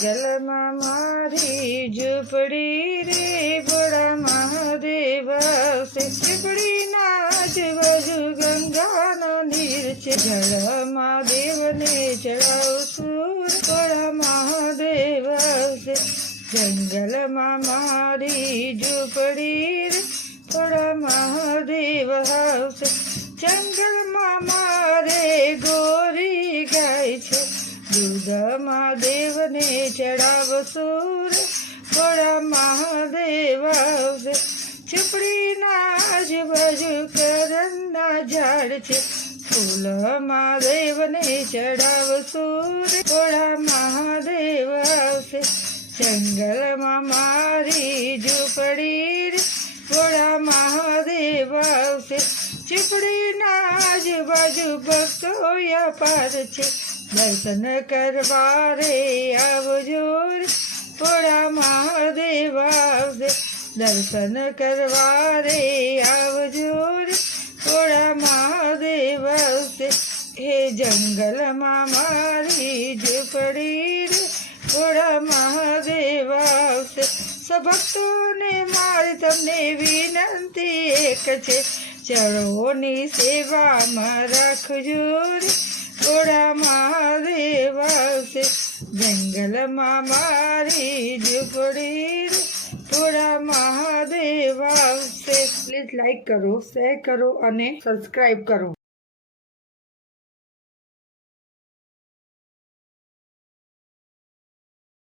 જંગલમાં મારી ઝૂંપડી રે ભોળા મહાદેવ આવશે. ઝૂંપડીના આજુબાજુ ગંગાનો નીર છે. જળમાં દેવને ચડાવશું ભોળા મહાદેવ આવશે. જંગલમાં મારી ઝૂંપડી રે ભોળા મહાદેવ આવશે. જંગલમાં મારે ગોરી ગાય છે. દૂધમાં દેવને ચડાવશું ભોળા મહાદેવ આવશે. ઝૂંપડીના આજુબાજુ કરણના ઝાડ છે. ફૂલમાં દેવને ચડાવશું ભોળા મહાદેવ આવશે. જંગલમાં મારી ઝૂંપડી ભોળા મહાદેવ આવશે. ઝૂંપડીના આજુબાજુ ભક્તો અપાર છે. દર્શન કરવા રે આવજો ભોળા મહાદેવ આવશે. દર્શન કરવા રે આવજો ભોળા મહાદેવ આવશે. હે જંગલમાં મારી ઝૂંપડી ભોળા મહાદેવ આવશે. ભક્તોને મારી તમને વિનંતી એક છે. ચરણોની સેવામાં રાખજો ભોળા મહાદેવ આવશે. જંગલમાં મારી ઝૂંપડી ભોળા મહાદેવ આવશે. પ્લીઝ લાઈક કરો, શેર કરો અને સબસ્ક્રાઈબ કરો.